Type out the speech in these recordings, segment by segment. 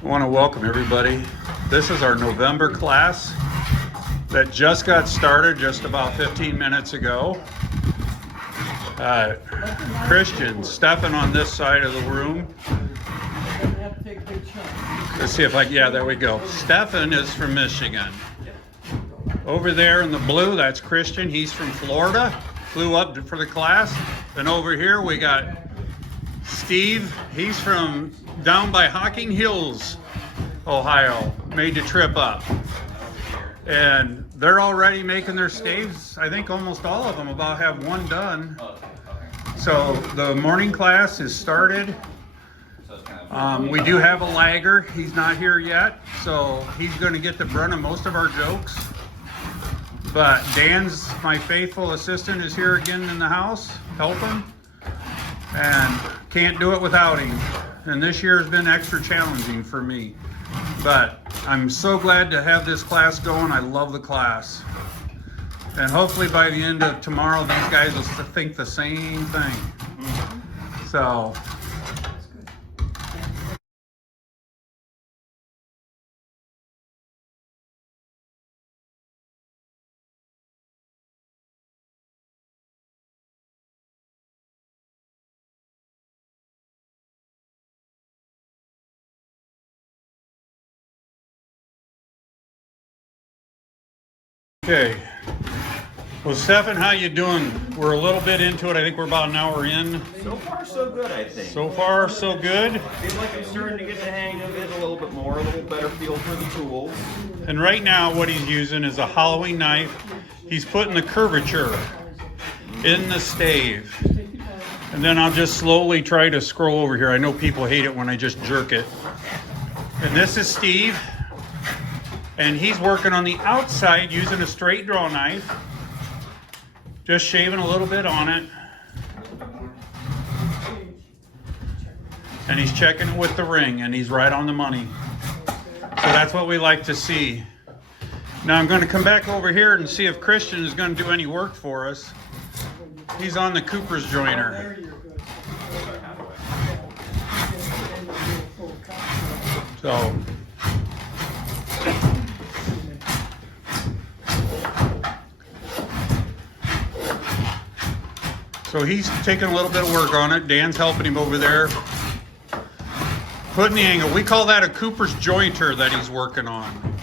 I want to welcome everybody. This is our November class that just got started just about 15 minutes ago. Christian, Stefan on this side of the room. Let's see if yeah, there we go. Stefan is from Michigan. Over there in the blue, that's Christian. He's from Florida, flew up for the class. And over here we got Steve. He's from down by Hocking Hills, Ohio. Made the trip up. And they're already making their staves. I think almost all of them about have one done. So the morning class is started. We do have a lagger. He's not here yet, so he's going to get the brunt of most of our jokes. But Dan's, my faithful assistant, is here again in the house, helping. And can't do it without him. And this year has been extra challenging for me. But I'm so glad to have this class going. I love the class. And hopefully by the end of tomorrow, these guys will think the same thing. So. Okay. Well, Stefan, how you doing? We're a little bit into it. I think we're about an hour in. So far, so good, I think. So far, so good. I feel like I'm starting to get the hang of it a little bit more, a little better feel for the tools. And right now, what he's using is a hollowing knife. He's putting the curvature in the stave. And then I'll just slowly try to scroll over here. I know people hate it when I just jerk it. And this is Steve. And he's working on the outside using a straight draw knife. Just shaving a little bit on it. And he's checking it with the ring, and he's right on the money. So that's what we like to see. Now I'm going to come back over here and see if Christian is going to do any work for us. He's on the Cooper's joiner. So he's taking a little bit of work on it. Dan's helping him over there. Putting the angle. We call that a Cooper's jointer that he's working on.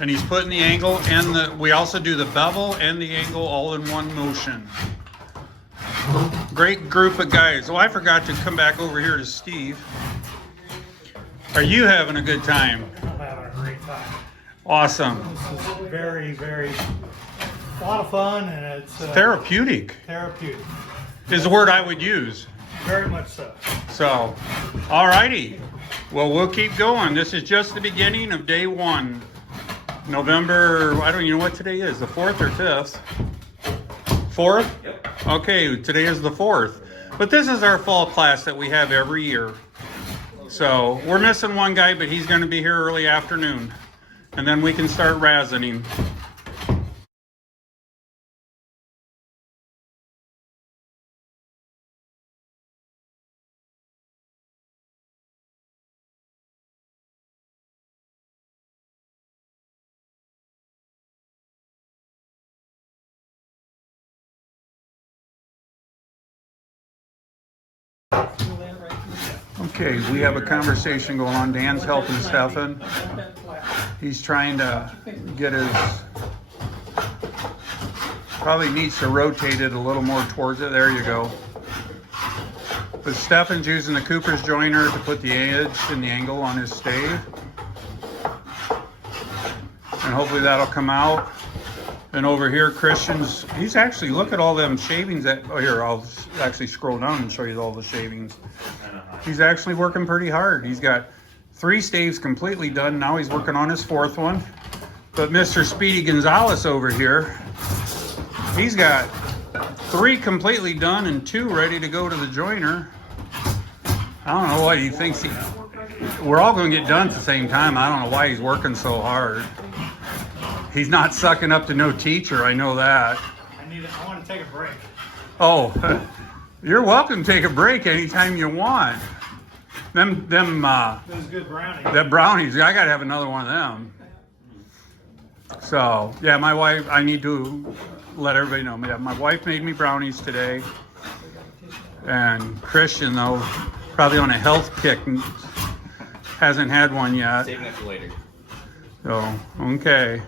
And he's putting the angle and we also do the bevel and the angle all in one motion. Great group of guys. Oh, I forgot to come back over here to Steve. Are you having a good time? I'm having a great time. Awesome. This is very, very, a lot of fun, and it's therapeutic. Therapeutic. Is the word I would use. Very much so. So, all righty. Well, we'll keep going. This is just the beginning of day one. November, I don't even know what today is, the 4th or 5th? 4th? Yep. Okay, today is the 4th. But this is our fall class that we have every year. So, we're missing one guy, but he's going to be here early afternoon. And then we can start razzing him. Okay, we have a conversation going on. Dan's helping Stefan. He's trying to get his, probably needs to rotate it a little more towards it. There you go. But Stefan's using the Cooper's joiner to put the edge and the angle on his stave. And hopefully that'll come out. And over here, Christian's, he's actually, look at all them shavings that, oh here, I'll actually scroll down and show you all the shavings. He's actually working pretty hard. He's got 3 staves completely done. Now he's working on his 4th one. But Mr. Speedy Gonzalez over here, he's got 3 completely done and 2 ready to go to the joiner. I don't know what he thinks we're all going to get done at the same time. I don't know why he's working so hard. He's not sucking up to no teacher, I know that. I want to take a break. Oh, you're welcome to take a break anytime you want. Them Those good brownies. the brownies, I gotta have another one of them. So, yeah, my wife, I need to let everybody know. Yeah, my wife made me brownies today. And Christian, though, probably on a health kick, hasn't had one yet. Saving it for later. So, okay.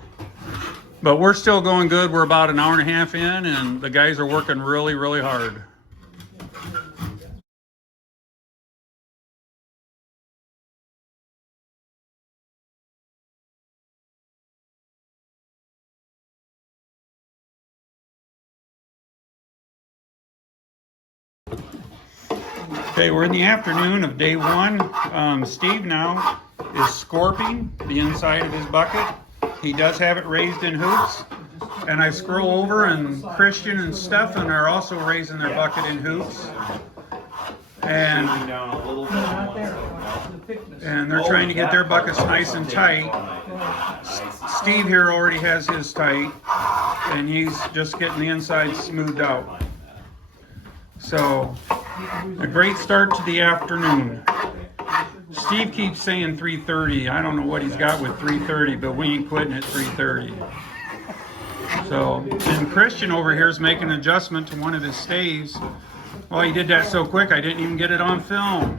But we're still going good. We're about an hour and a half in, and the guys are working really, really hard. Okay, we're in the afternoon of day one. Steve now is scorping the inside of his bucket. He does have it raised in hoops. And I scroll over and Christian and Stefan are also raising their bucket in hoops. And Down a little bit. they're trying to get their buckets nice and tight. Steve here already has his tight, and he's just getting the inside smoothed out. So, a great start to the afternoon. Steve keeps saying 3:30. I don't know what he's got with 3:30, but we ain't quitting at 3:30. So, and Christian over here is making an adjustment to one of his staves. Well, he did that so quick, I didn't even get it on film.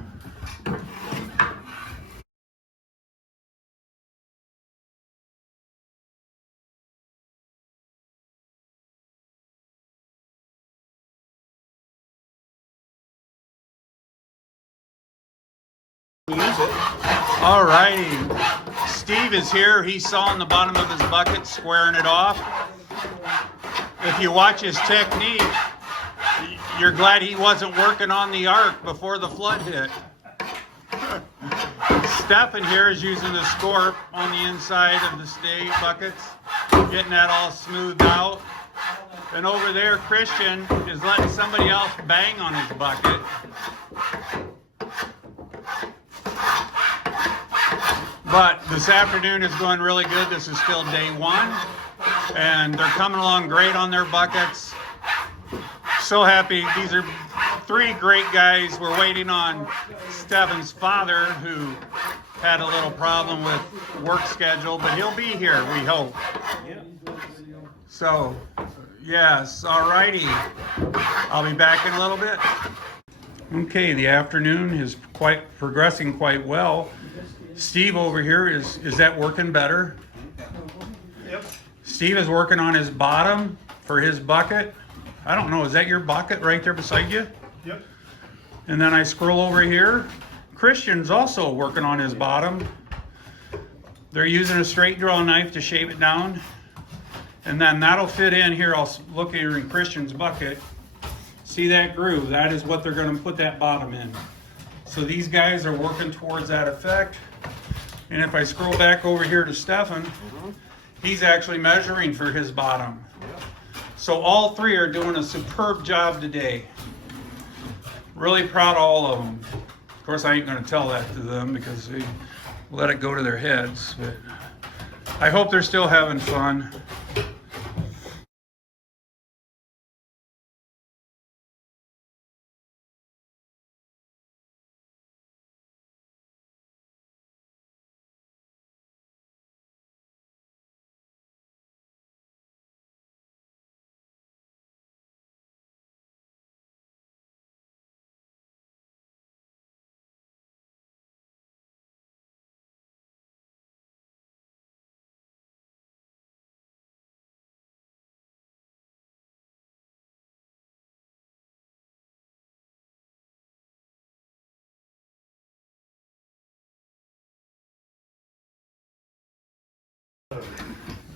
All righty. Steve is here. He's sawing the bottom of his bucket, squaring it off. If you watch his technique, you're glad he wasn't working on the ark before the flood hit. Stefan here is using the scorp on the inside of the stave buckets, getting that all smoothed out. And over there, Christian is letting somebody else bang on his bucket. But this afternoon is going really good. This is still day one, and they're coming along great on their buckets. So happy. These are three great guys. We're waiting on Stefan's father, who had a little problem with work schedule, but he'll be here, we hope. So, yes, all righty. I'll be back in a little bit. Okay, the afternoon is progressing quite well. Steve over here, is that working better? Yep. Steve is working on his bottom for his bucket. I don't know, is that your bucket right there beside you? Yep. And then I scroll over here. Christian's also working on his bottom. They're using a straight draw knife to shape it down. And then that'll fit in here. I'll look here in Christian's bucket. See that groove? That is what they're going to put that bottom in. So these guys are working towards that effect. And if I scroll back over here to Stefan, he's actually measuring for his bottom. So all three are doing a superb job today. Really proud of all of them. Of course, I ain't going to tell that to them because they let it go to their heads. But I hope they're still having fun.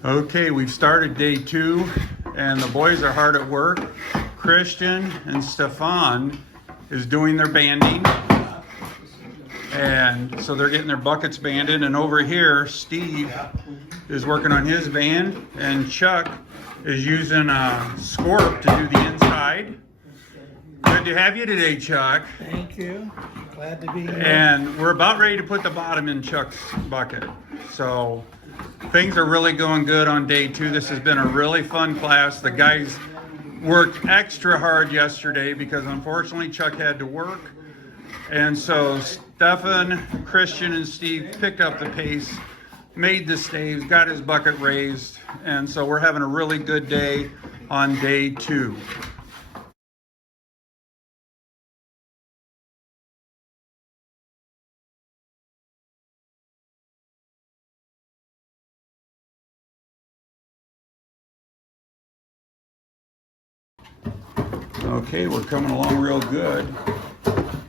Okay, we've started day two, and the boys are hard at work. Christian and Stefan is doing their banding, and so they're getting their buckets banded. And over here, Steve is working on his band, and Chuck is using a scorp to do the inside. Good to have you today, Chuck. Thank you. Glad to be here. And we're about ready to put the bottom in Chuck's bucket. So things are really going good on day two. This has been a really fun class. The guys worked extra hard yesterday because unfortunately Chuck had to work. And so Stefan, Christian, and Steve picked up the pace, made the staves, got his bucket raised, and so we're having a really good day on day 2. Okay, we're coming along real good.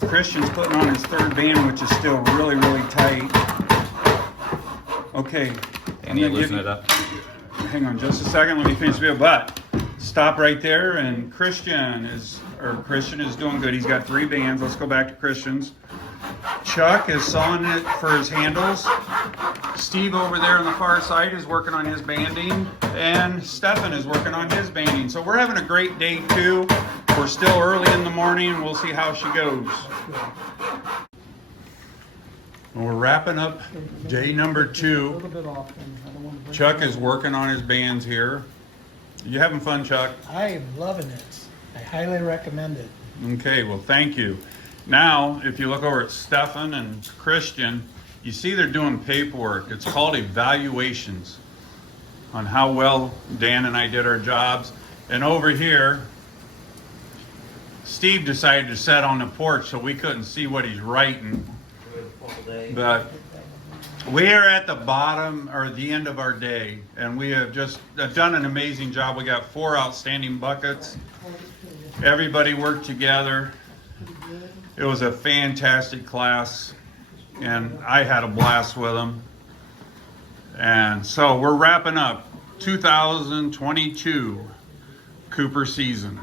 Christian's putting on his 3rd band, which is still really, really tight. Okay. And you loosen it up. Hang on just a second, let me finish the video, but stop right there, and Christian is doing good. He's got 3 bands. Let's go back to Christian's. Chuck is sawing it for his handles. Steve over there on the far side is working on his banding, and Stefan is working on his banding. So we're having a great day 2. We're still early in the morning. We'll see how she goes. Well, we're wrapping up day number 2. Chuck is working on his bands here. You having fun, Chuck? I am loving it. I highly recommend it. Okay, well, thank you. Now, if you look over at Stefan and Christian, you see they're doing paperwork. It's called evaluations on how well Dan and I did our jobs. And over here, Steve decided to sit on the porch so we couldn't see what he's writing. But we are at the bottom or the end of our day, and we have just done an amazing job. We got 4 outstanding buckets. Everybody worked together. It was a fantastic class, and I had a blast with them. And so we're wrapping up 2022 Cooper season.